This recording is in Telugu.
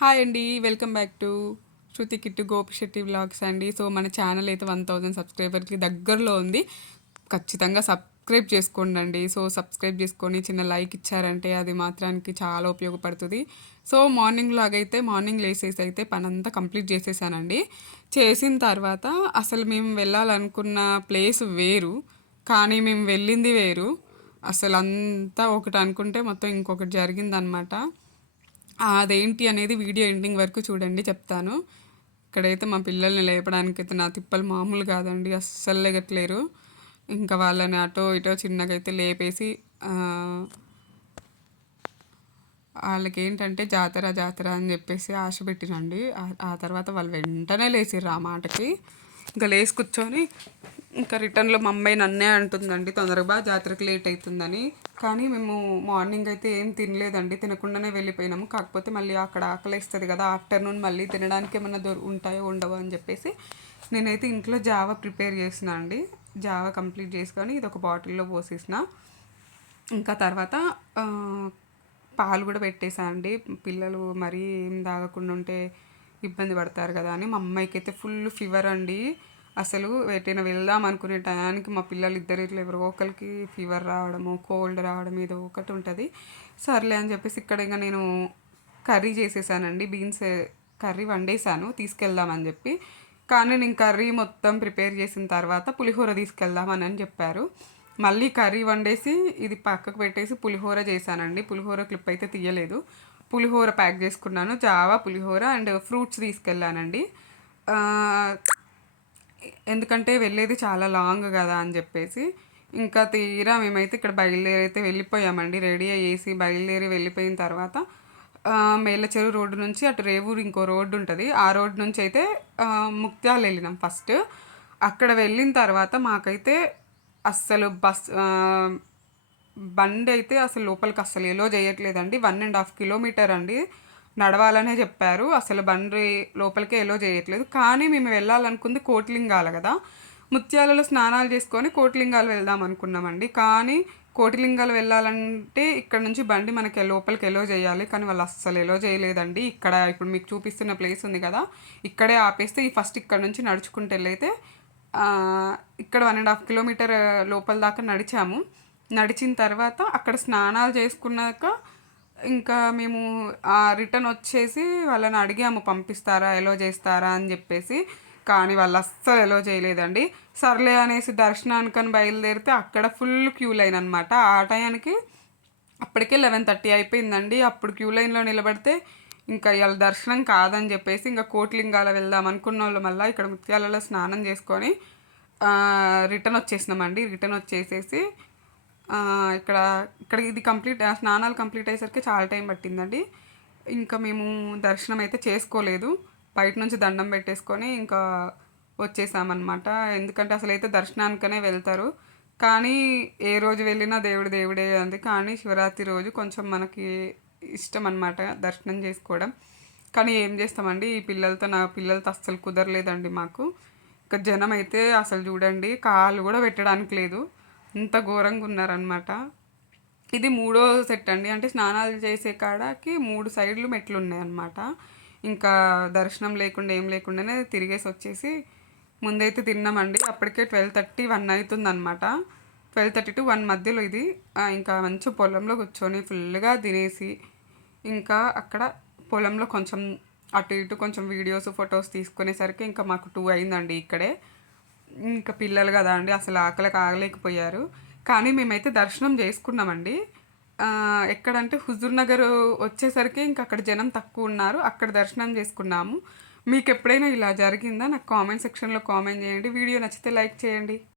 హాయ్ అండి. Welcome back to Shruti Kittu Gopisetti vlogs అండి. సో, మన ఛానల్ అయితే 1000 సబ్స్క్రైబర్‌కి దగ్గరలో ఉంది. ఖచ్చితంగా సబ్స్క్రైబ్ చేసుకోండండి. సో, సబ్స్క్రైబ్ చేసుకొని చిన్న లైక్ ఇచ్చారంటే అది మాత్రానికి చాలా ఉపయోగపడుతది. సో, మార్నింగ్ లేసేసి అయితే పనంతా కంప్లీట్ చేసేసానండి. చేసిన తర్వాత అసలు మేము వెళ్ళాలనుకున్న ప్లేస్ వేరు. కానీ మేము వెళ్ళింది వేరు. అసలంతా ఒకటి అనుకుంటే మొత్తం ఇంకొకటి జరిగిందనమాట. అదేంటి అనేది వీడియో ఎండింగ్ వరకు చూడండి చెప్తాను. ఇక్కడైతే మా పిల్లల్ని లేపడానికైతే నా తిప్పలు మామూలు కాదండి. అస్సలు లెగట్లేరు. ఇంకా వాళ్ళని అటో ఇటో చిన్నగా అయితే లేపేసి వాళ్ళకేంటంటే జాతర జాతర అని చెప్పేసి ఆశ పెట్టినండి. ఆ తర్వాత వాళ్ళు వెంటనే లేచిర్రు ఆ మాటకి. ఇంకా లేచి కూర్చొని ఇంకా రిటర్న్లో మా అమ్మాయి నన్నే అంటుందండి, తొందరగా జాతరకు లేట్ అవుతుందని. కానీ మేము మార్నింగ్ అయితే ఏం తినలేదండి, తినకుండానే వెళ్ళిపోయినాము. కాకపోతే మళ్ళీ అక్కడ ఆకలేస్తుంది కదా, ఆఫ్టర్నూన్ మళ్ళీ తినడానికి ఏమన్నా ఉంటాయో ఉండవో అని చెప్పేసి నేనైతే ఇంట్లో జావా ప్రిపేర్ చేసిన అండి. జావా కంప్లీట్ చేసుకొని ఇది ఒక బాటిల్లో పోసేసిన. ఇంకా తర్వాత పాలు కూడా పెట్టేసా అండి. పిల్లలు మరీ ఏం తాగకుండా ఉంటే ఇబ్బంది పడతారు కదా అని. మా అమ్మాయికి అయితే ఫుల్ ఫీవర్ అండి. అసలు ఎటైనా వెళ్దాం అనుకునే టయానికి మా పిల్లలు ఇద్దరు ఎవరో ఒకరికి ఫీవర్ రావడము, కోల్డ్ రావడం ఏదో ఒకటి ఉంటుంది. సర్లే అని చెప్పేసి ఇక్కడ ఇంకా నేను కర్రీ చేసేసానండి. బీన్స్ కర్రీ వండేసాను తీసుకెళ్దామని చెప్పి. కానీ నేను కర్రీ మొత్తం ప్రిపేర్ చేసిన తర్వాత పులిహోర తీసుకెళ్దామని చెప్పారు. మళ్ళీ కర్రీ వండేసి ఇది పక్కకు పెట్టేసి పులిహోర చేశానండి. పులిహోర క్లిప్ అయితే తీయలేదు. పులిహోర ప్యాక్ చేసుకున్నాను. జావా, పులిహోర అండ్ ఫ్రూట్స్ తీసుకెళ్ళానండి. ఎందుకంటే వెళ్ళేది చాలా లాంగ్ కదా అని చెప్పేసి. ఇంకా తీరా మేమైతే ఇక్కడ బయలుదేరి అయితే వెళ్ళిపోయామండి. రెడీ అయ్యేసి బయలుదేరి వెళ్ళిపోయిన తర్వాత మేళ్ళచెరువు రోడ్డు నుంచి అటు రేవూరు ఇంకో రోడ్డు ఉంటుంది. ఆ రోడ్డు నుంచి అయితే ముక్త్యాలు వెళ్ళినాం ఫస్ట్. అక్కడ వెళ్ళిన తర్వాత మాకైతే అస్సలు బండి అయితే అసలు లోపలికి అస్సలు ఎలో చేయట్లేదండి. 1.5 కిలోమీటర్ అండి నడవాలనే చెప్పారు. అసలు బండి లోపలికే ఎలో చేయట్లేదు. కానీ మేము వెళ్ళాలనుకుంది కోటిలింగాల కదా, ముత్యాలలో స్నానాలు చేసుకొని కోటిలింగాలు వెళ్దాం అనుకున్నామండి. కానీ కోటిలింగాలు వెళ్ళాలంటే ఇక్కడ నుంచి బండి మనకి లోపలికి ఎలో చేయాలి. కానీ వాళ్ళు అస్సలు ఎలో చేయలేదండి. ఇక్కడ ఇప్పుడు మీకు చూపిస్తున్న ప్లేస్ ఉంది కదా, ఇక్కడే ఆపేస్తే ఈ ఫస్ట్ ఇక్కడ నుంచి నడుచుకుంటూ వెళ్ళైతే ఇక్కడ 1.5 కిలోమీటర్ లోపల దాకా నడిచాము. నడిచిన తర్వాత అక్కడ స్నానాలు చేసుకున్నాక ఇంకా మేము రిటర్న్ వచ్చేసి వాళ్ళని అడిగాము పంపిస్తారా, ఎలో చేస్తారా అని చెప్పేసి. కానీ వాళ్ళు అస్సలు ఎలో చేయలేదండి. సర్లే అనేసి దర్శనానికని బయలుదేరితే అక్కడ ఫుల్ క్యూ లైన్ అనమాట. ఆ టయానికి అప్పటికే 11:30 అయిపోయిందండి. అప్పుడు క్యూ లైన్లో నిలబడితే ఇంకా ఇవాళ దర్శనం కాదని చెప్పేసి ఇంకా కోటిలింగాల వెళ్దాం అనుకున్న వాళ్ళు మళ్ళీ ఇక్కడ ముత్యాలలో స్నానం చేసుకొని రిటర్న్ వచ్చేసినామండి. రిటర్న్ వచ్చేసేసి ఇక్కడ ఇక్కడ ఇది స్నానాలు కంప్లీట్ అయ్యేసరికి చాలా టైం పట్టిందండి. ఇంకా మేము దర్శనం అయితే చేసుకోలేదు. బయట నుంచి దండం పెట్టేసుకొని ఇంకా వచ్చేసామన్నమాట. ఎందుకంటే అసలు అయితే దర్శనానికనే వెళ్తారు. కానీ ఏ రోజు వెళ్ళినా దేవుడు దేవుడే అంది. కానీ శివరాత్రి రోజు కొంచెం మనకి ఇష్టం అన్నమాట దర్శనం చేసుకోవడం. కానీ ఏం చేస్తామండి, ఈ నా పిల్లలతో అస్సలు కుదరలేదండి మాకు. ఇంకా జనం అయితే అసలు చూడండి కాళ్ళు కూడా పెట్టడానికి లేదు, ఇంత ఘోరంగా ఉన్నారనమాట. ఇది 3వ సెట్ అండి. అంటే స్నానాలు చేసే కాడకి 3 సైడ్లు మెట్లు ఉన్నాయన్నమాట. ఇంకా దర్శనం లేకుండా ఏం లేకుండానే తిరిగేసి వచ్చేసి ముందైతే తిన్నామండి. అప్పటికే 12:30, 1 అవుతుందన్నమాట. 12:30 to 1 మధ్యలో ఇది. ఇంకా మంచి పొలంలో కూర్చొని ఫుల్గా తినేసి ఇంకా అక్కడ పొలంలో కొంచెం అటు ఇటు కొంచెం వీడియోస్ ఫొటోస్ తీసుకునేసరికి ఇంకా మాకు 2 అయిందండి ఇక్కడే. ఇంకా పిల్లలు కదా అండి అసలు ఆకలికి ఆగలేకపోయారు. కానీ మేమైతే దర్శనం చేసుకున్నామండి. ఎక్కడంటే హుజూర్ నగర్ వచ్చేసరికి ఇంకా అక్కడ జనం తక్కువ ఉన్నారు, అక్కడ దర్శనం చేసుకున్నాము. మీకు ఎప్పుడైనా ఇలా జరిగిందా నాకు కామెంట్ సెక్షన్లో కామెంట్ చేయండి. వీడియో నచ్చితే లైక్ చేయండి.